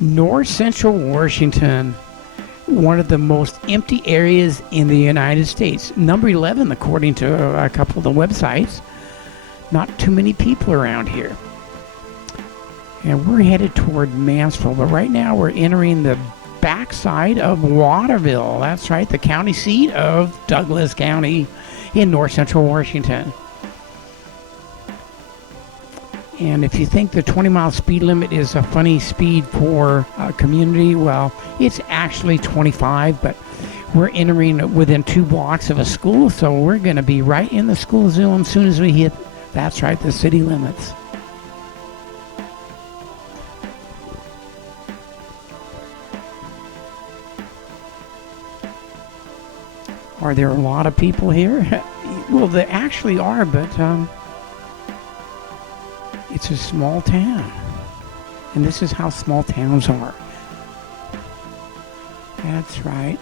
North Central Washington, one of the most empty areas in the United States. Number 11, according to a couple of the websites. Not too many people around here. And we're headed toward Mansfield, but right now we're entering the backside of Waterville. That's right, the county seat of Douglas County in North Central Washington. And if you think the 20-mile speed limit is a funny speed for a community, well, it's actually 25, but we're entering within 2 blocks of a school, so we're going to be right in the school zone as soon as we hit, that's right, the city limits. Are there a lot of people here? Well, there actually are, but it's a small town. And this is how small towns are. That's right.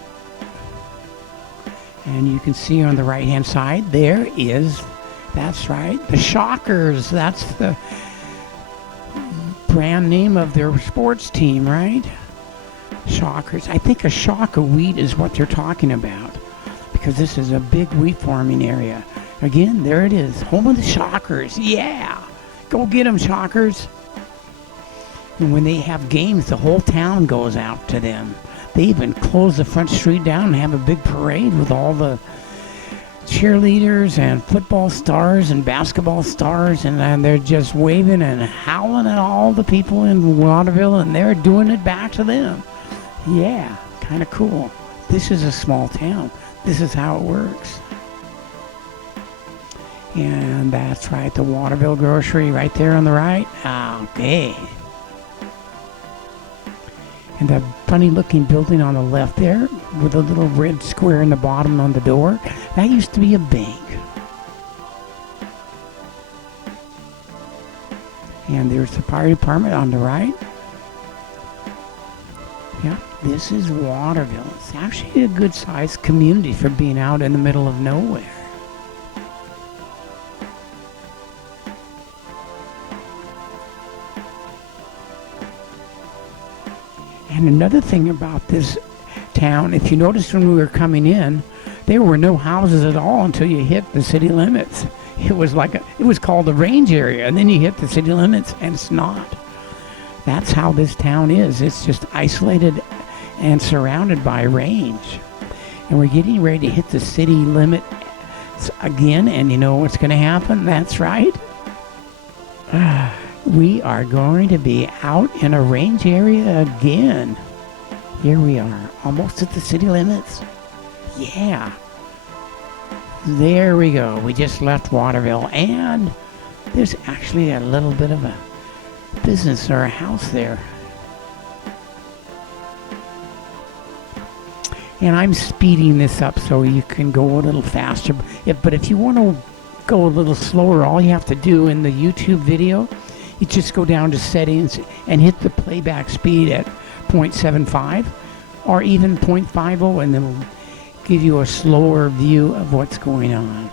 And you can see on the right-hand side, there is, that's right, the Shockers. That's the brand name of their sports team, right? Shockers. I think a shock of wheat is what they're talking about, because this is a big wheat farming area. Again, there it is, home of the Shockers. Yeah, go get them, Shockers. And when they have games, the whole town goes out to them. They even close the front street down and have a big parade with all the cheerleaders and football stars and basketball stars, and they're just waving and howling at all the people in Waterville, and they're doing it back to them. Yeah, kind of cool. This is a small town. This is how it works. And that's right, the Waterville Grocery right there on the right. Okay. And the funny looking building on the left there with a little red square in the bottom on the door, that used to be a bank. And there's the fire department on the right. Yeah, this is Waterville. It's actually a good sized community for being out in the middle of nowhere. And another thing about this town, if you noticed when we were coming in, there were no houses at all until you hit the city limits. It was called the range area, and then you hit the city limits, and it's not. That's how this town is. It's just isolated and surrounded by range. And we're getting ready to hit the city limit again, and you know what's going to happen? That's right. We are going to be out in a range area again. Here we are, almost at the city limits. Yeah. There we go. We just left Waterville, and there's actually a little bit of a business or a house there. And I'm speeding this up so you can go a little faster. But if you want to go a little slower, all you have to do in the YouTube video, you just go down to settings and hit the playback speed at 0.75 or even 0.50, and it'll give you a slower view of what's going on.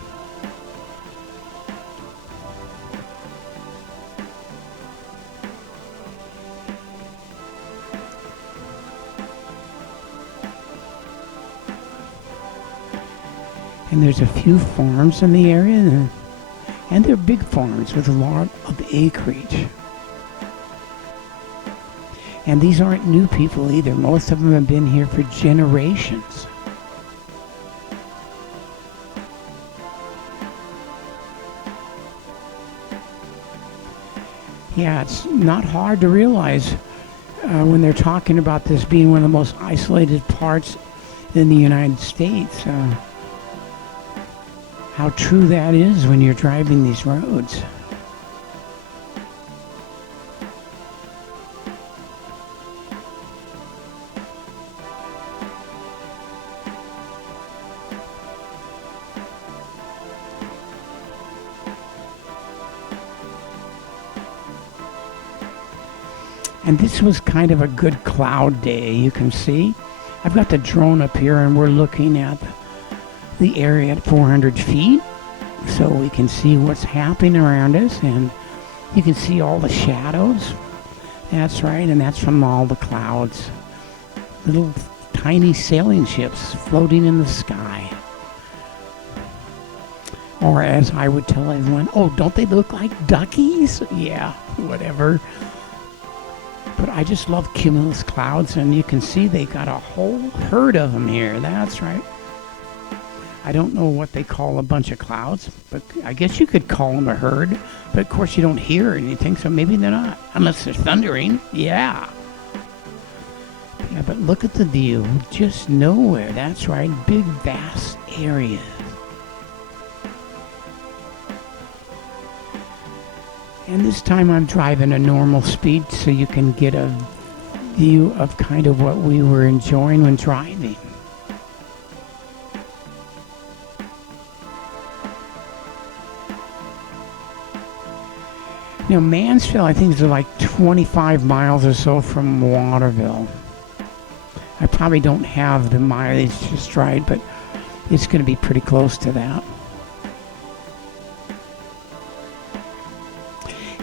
And there's a few farms in the area, and they're big farms with a lot of acreage. And these aren't new people either. Most of them have been here for generations. Yeah, it's not hard to realize when they're talking about this being one of the most isolated parts in the United States. How true that is when you're driving these roads. And this was kind of a good cloud day, you can see. I've got the drone up here and we're looking at the area at 400 feet, so we can see what's happening around us, and you can see all the shadows. That's right, and that's from all the clouds. Little tiny sailing ships floating in the sky. Or as I would tell everyone, oh, don't they look like duckies? Yeah, whatever. But I just love cumulus clouds, and you can see they got a whole herd of them here. That's right. I don't know what they call a bunch of clouds, but I guess you could call them a herd. But of course you don't hear anything, so maybe they're not. Unless they're thundering. Yeah. Yeah, but look at the view. Just nowhere. That's right. Big, vast areas. And this time I'm driving a normal speed so you can get a view of kind of what we were enjoying when driving. You know, Mansfield, I think, is like 25 miles or so from Waterville. I probably don't have the mileage just right, but it's going to be pretty close to that.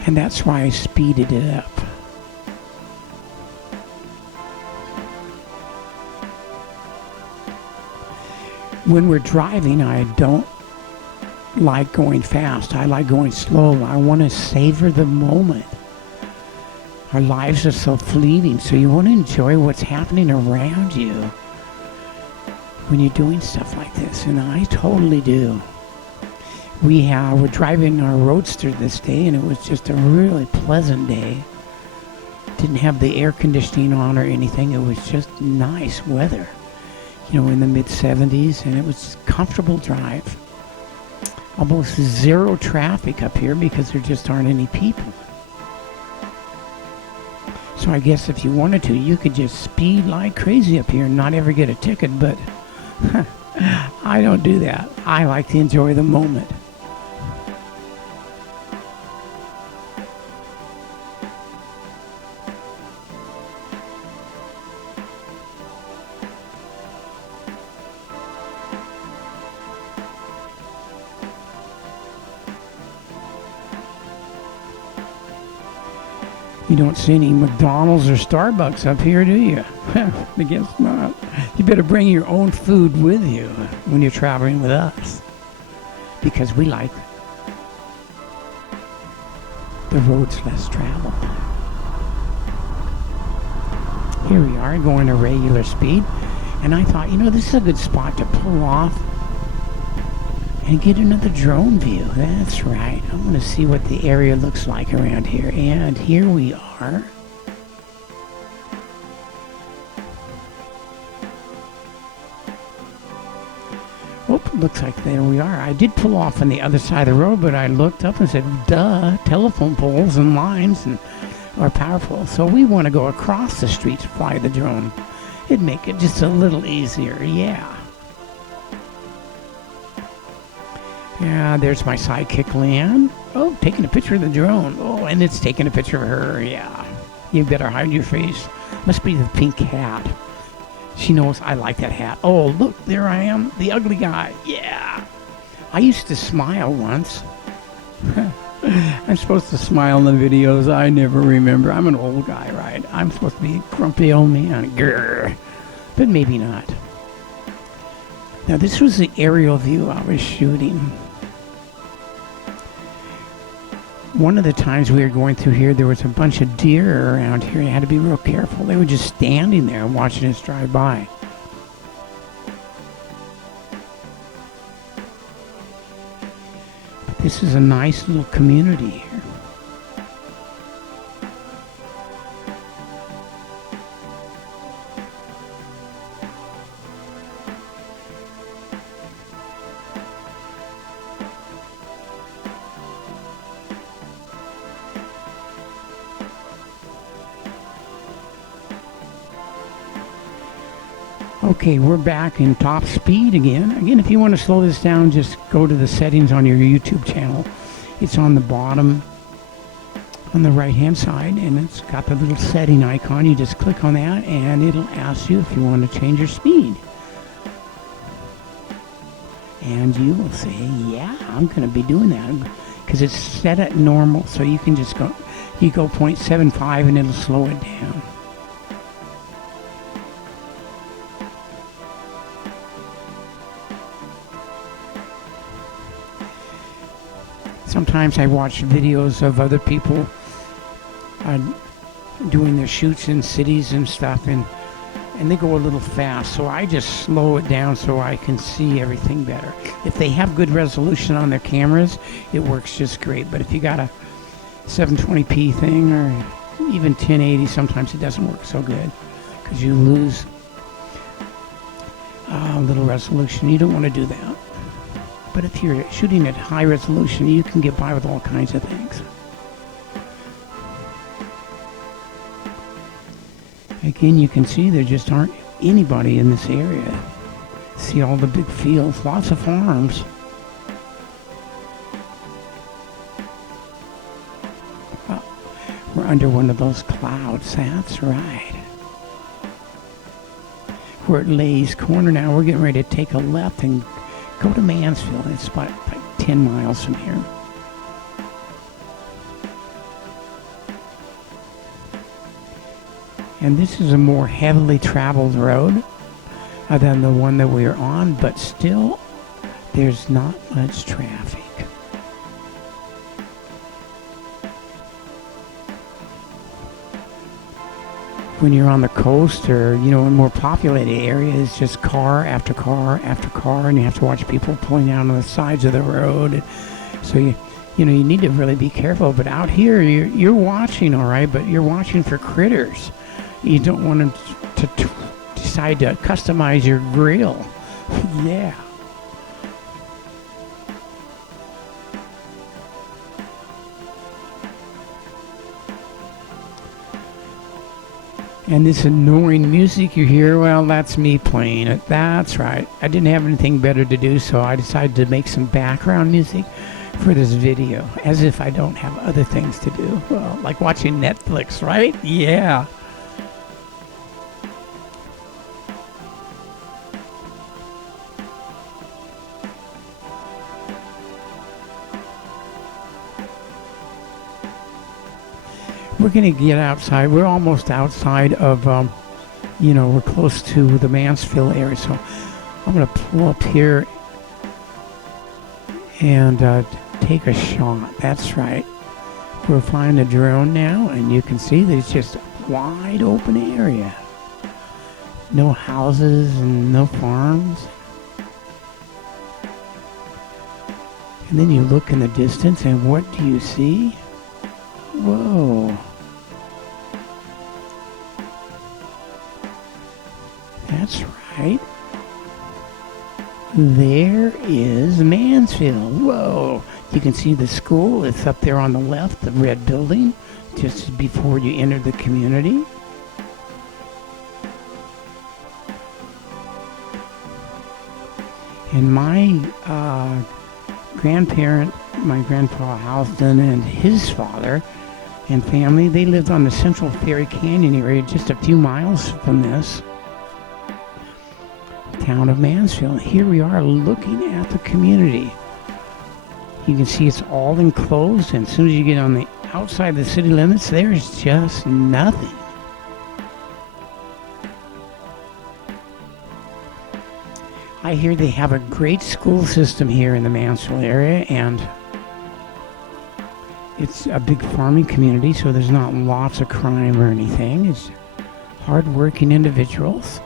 And that's why I speeded it up. When we're driving, I don't like going fast. I like going slow. I want to savor the moment. Our lives are so fleeting, so you want to enjoy what's happening around you when you're doing stuff like this, and I totally do. We're driving our Roadster this day, and it was just a really pleasant day. Didn't have the air conditioning on or anything. It was just nice weather, you know, in the mid-70s, and it was a comfortable drive. Almost zero traffic up here because there just aren't any people. So I guess if you wanted to, you could just speed like crazy up here and not ever get a ticket, but I don't do that. I like to enjoy the moment. You don't see any McDonald's or Starbucks up here, do you? I guess not. You better bring your own food with you when you're traveling with us, because we like the roads less traveled. Here we are going a regular speed, and I thought, you know, this is a good spot to pull off and get another drone view. That's right. I want to see what the area looks like around here. And here we are. Oh, looks like there we are. I did pull off on the other side of the road, but I looked up and said, duh, telephone poles and lines are powerful. So we want to go across the street to fly the drone. It'd make it just a little easier, yeah. Yeah, there's my sidekick, Leanne. Oh, taking a picture of the drone. Oh, and it's taking a picture of her, yeah. You better hide your face. Must be the pink hat. She knows I like that hat. Oh, look, there I am, the ugly guy. Yeah. I used to smile once. I'm supposed to smile in the videos. I never remember. I'm an old guy, right? I'm supposed to be a grumpy old man. Grr. But maybe not. Now, this was the aerial view I was shooting. One of the times we were going through here, there was a bunch of deer around here. You had to be real careful. They were just standing there watching us drive by. But this is a nice little community here. Okay, we're back in top speed again. Again, if you want to slow this down, just go to the settings on your YouTube channel. It's on the bottom, on the right-hand side, and it's got the little setting icon. You just click on that, and it'll ask you if you want to change your speed. And you will say, yeah, I'm going to be doing that, because it's set at normal, so you can just go. You go 0.75 and it'll slow it down. Sometimes I watch videos of other people doing their shoots in cities and stuff, and they go a little fast, so I just slow it down so I can see everything better. If they have good resolution on their cameras, it works just great. But if you got a 720p thing or even 1080, sometimes it doesn't work so good because you lose a little resolution. You don't want to do that. But if you're shooting at high resolution, you can get by with all kinds of things. Again, you can see there just aren't anybody in this area. See all the big fields, lots of farms. Oh, we're under one of those clouds, that's right. We're at Lay's Corner now. We're getting ready to take a left and go to Mansfield. It's about like 10 miles from here. And this is a more heavily traveled road than the one that we are on, but still, there's not much traffic. When you're on the coast or, in more populated areas, it's just car after car after car, and you have to watch people pulling out on the sides of the road. So you need to really be careful. But out here, you're watching, all right, but you're watching for critters. You don't want them to decide to customize your grill. Yeah. And this annoying music you hear, well, that's me playing it. That's right. I didn't have anything better to do, so I decided to make some background music for this video, as if I don't have other things to do. Well, like watching Netflix, right? Yeah. We're going to get outside. We're almost outside of, we're close to the Mansfield area. So I'm going to pull up here and take a shot. That's right. We're flying the drone now, and you can see that it's just a wide open area. No houses and no farms. And then you look in the distance, and what do you see? Whoa. That's right. There is Mansfield. Whoa. You can see the school. It's up there on the left, the red building, just before you enter the community. And my grandparent, my grandpa Halston, and his father and family, they lived on the Central Ferry Canyon area, just a few miles from this town of Mansfield. Here we are looking at the community. You can see it's all enclosed, and as soon as you get on the outside of the city limits, there's just nothing. I hear they have a great school system here in the Mansfield area, and it's a big farming community, so there's not lots of crime or anything. It's hard-working individuals.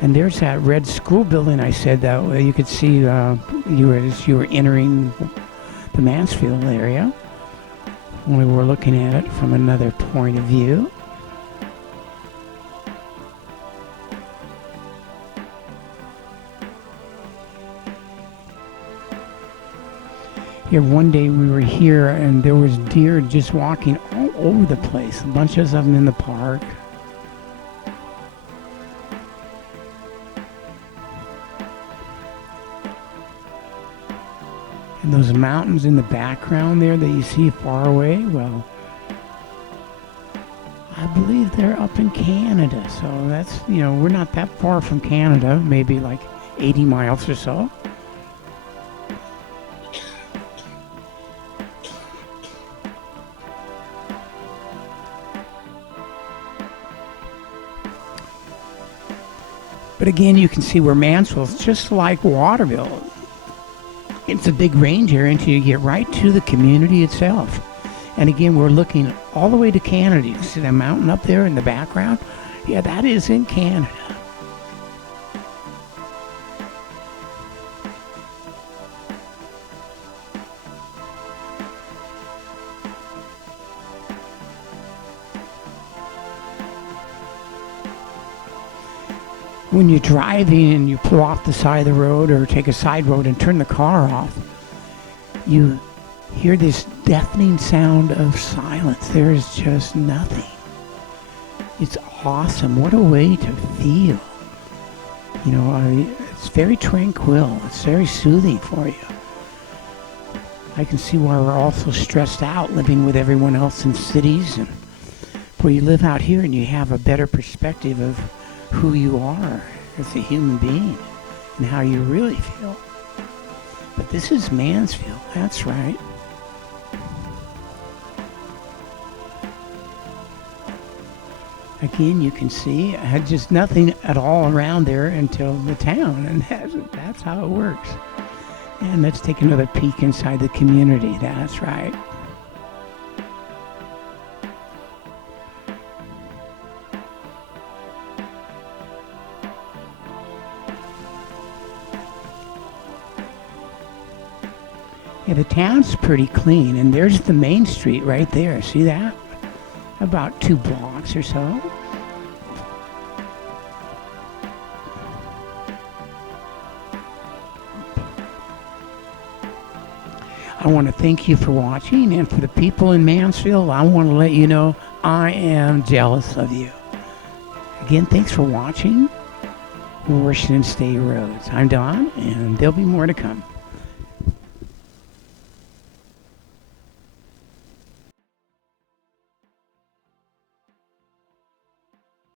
And there's that red school building I said that you could see as you were entering the Mansfield area. We were looking at it from another point of view. Here one day we were here and there was deer just walking all over the place. Bunches of them in the park. And those mountains in the background there that you see far away, well, I believe they're up in Canada. So that's, we're not that far from Canada, maybe like 80 miles or so. But again, you can see where Mansfield's just like Waterville. It's a big range area until you get right to the community itself. And again, we're looking all the way to Canada. You see that mountain up there in the background? Yeah, that is in Canada. When you're driving and you pull off the side of the road or take a side road and turn the car off, you hear this deafening sound of silence. There is just nothing. It's awesome. What a way to feel. You know, it's very tranquil. It's very soothing for you. I can see why we're all so stressed out living with everyone else in cities, and where you live out here and you have a better perspective of who you are as a human being and how you really feel. But this is Mansfield, that's right. Again, you can see I had just nothing at all around there until the town, and that's how it works. And let's take another peek inside the community, that's right. Yeah, the town's pretty clean, and there's the main street right there. See that? About 2 blocks or so. I want to thank you for watching, and for the people in Mansfield, I want to let you know I am jealous of you. Again, thanks for watching Washington State Roads. I'm Don, and there'll be more to come.